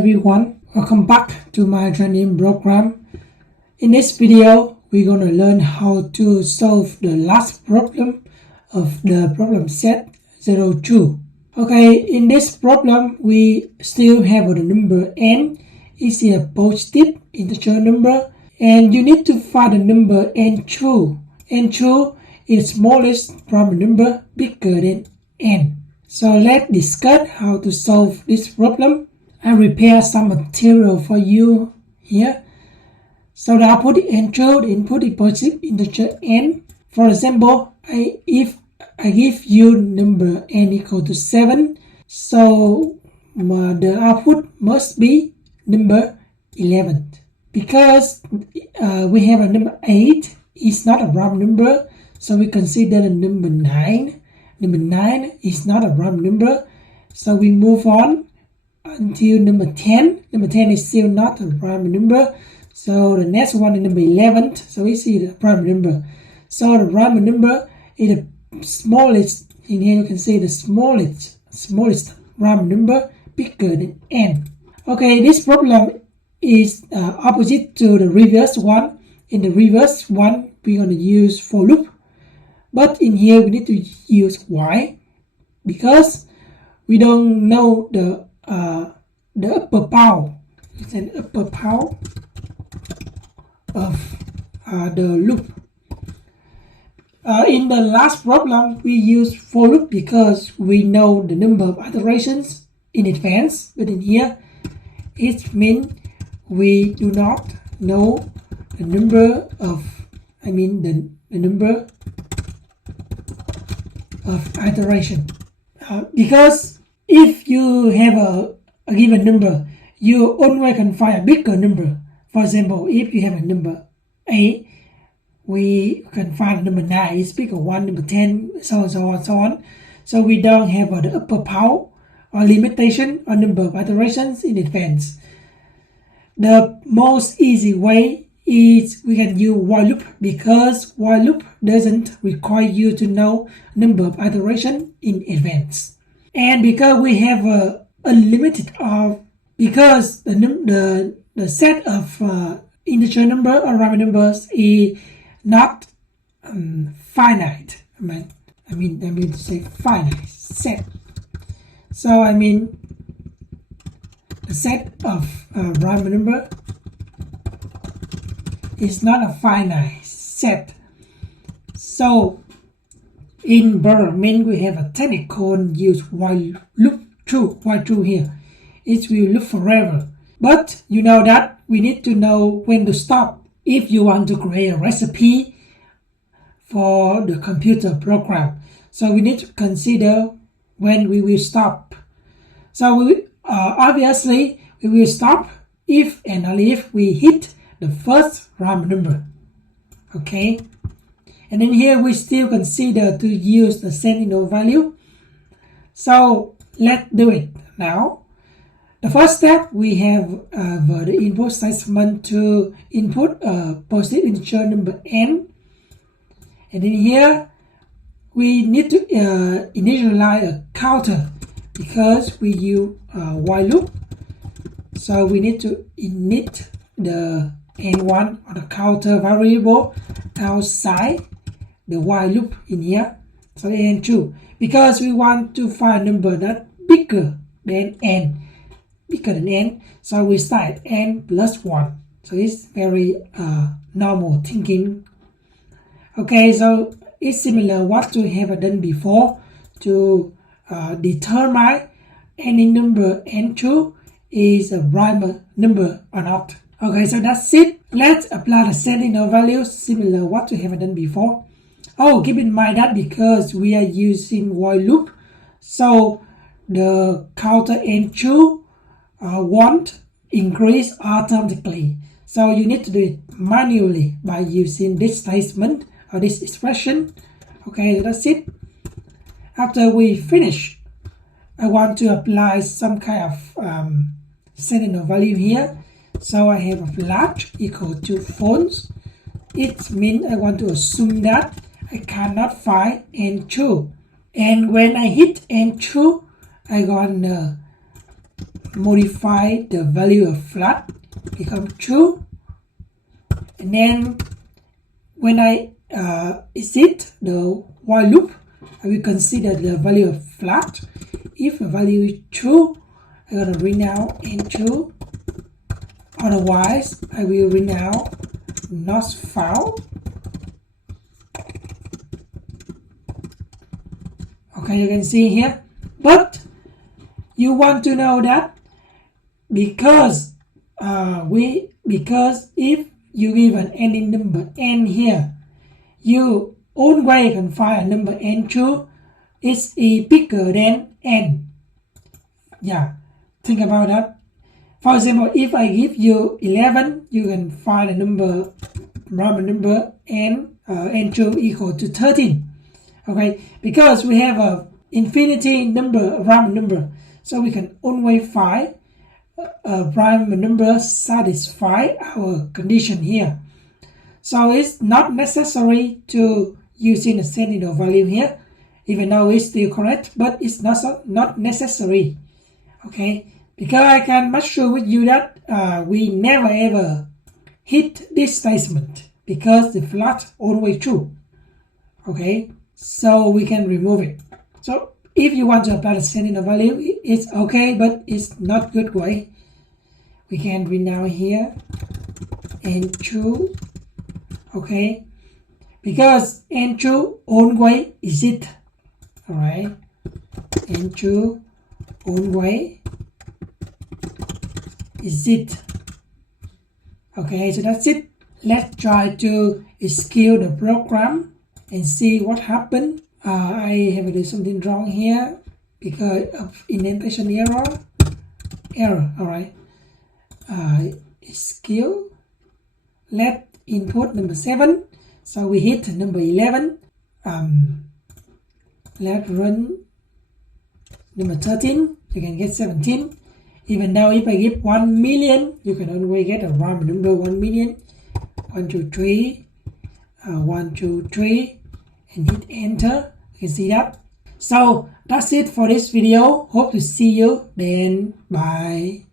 everyone, welcome back to my training program. In this video, we're going to learn how to solve the last problem of the problem set 02. Okay, in this problem, we still have the number n is a positive integer number, and you need to find the number n2. n2 is smallest prime number bigger than n. So let's discuss how to solve this problem. I prepare some material for you here. So the output n2, the input is positive integer n. For example, if I give you number n equal to 7, so the output must be number 11. Because we have a number 8, it's not a prime number, so we consider the number 9. Number 9 is not a prime number, so we move on until number 10. Number 10 is still not a prime number, so the next one is number 11, so we see the prime number. So the prime number is the smallest. In here you can see the smallest prime number bigger than n. Okay, this problem is opposite to the reverse one. In the reverse one, we're going to use for loop. But in here we need to use while, because we don't know the upper bound. It's an upper bound of the loop. In the last problem, we use for loop because we know the number of iterations in advance. But in here, it means we do not know the number of, the number of iteration. Because if you have a given number, you always can find a bigger number. For example, if you have a number a, we can find number 9 is bigger 1, number 10, so on. So we don't have the upper bound or limitation on number of iterations in advance. The most easy way is we can use while loop, because while loop doesn't require you to know number of iteration in advance. And because we have a unlimited of, because the set of integer number or prime numbers is not finite. I mean to say finite set. So the set of prime number is not a finite set. So in programming we have a technical use while loop true here. It will loop forever. But you know that we need to know when to stop if you want to create a recipe for the computer program. So we need to consider when we will stop. So obviously we will stop if and only if we hit the first prime number. Okay, and then here we still consider to use the sentinel value. So let's do it now. The first step, we have the input statement to input a positive integer number n, and in here we need to initialize a counter because we use while loop. So we need to init the n1 or the counter variable outside the while loop in here. So n2, because we want to find a number that bigger than n. So we start at n plus 1. So it's very normal thinking. Okay, so it's similar what we have done before to determine any number n2 is a prime number or not. Okay, so that's it. Let's apply the sentinel value similar what we have done before. Oh, keep in mind that because we are using while loop, so the counter n2 won't increase automatically. So you need to do it manually by using this statement or this expression. Okay, so that's it. After we finish, I want to apply some kind of sentinel value here. So I have a flat equal to false. It means I want to assume that I cannot find n2. And when I hit n2, I gonna modify the value of flat become true, and then when I exit the while loop, I will consider the value of flat. If the value is true, I'm gonna read out and true. Otherwise, I will read out not found. Okay, you can see here. But you want to know that because if you give an ending number n here, you always can find a number n true is bigger than n. Yeah, think about that. For example, if I give you 11, you can find a number, Roman number n true equal to 13. Okay, because we have a infinity number, Roman number, so we can always find a prime number satisfy our condition here. So it's not necessary to using a sentinel value here, even though it's still correct, but it's not necessary. Okay, because I can make sure with you that we never ever hit this statement because the flat always true. Okay, so we can remove it. So if you want to apply the sentinel value, it's okay, but it's not good way. We can read now here and true. Okay, because n true always exist. All right, n true always exist. Okay, so that's it. Let's try to execute the program and see what happened. I have to do something wrong here because of indentation error. All right. Execute. Let input number 7. So we hit number 11. Let's run number 13. You can get 17. Even though if I give 1 million, you can always get a random number 1 million. 1, 2, 3. 1, 2, 3. And hit enter. You can see that. So that's it for this video. Hope to see you then. Bye.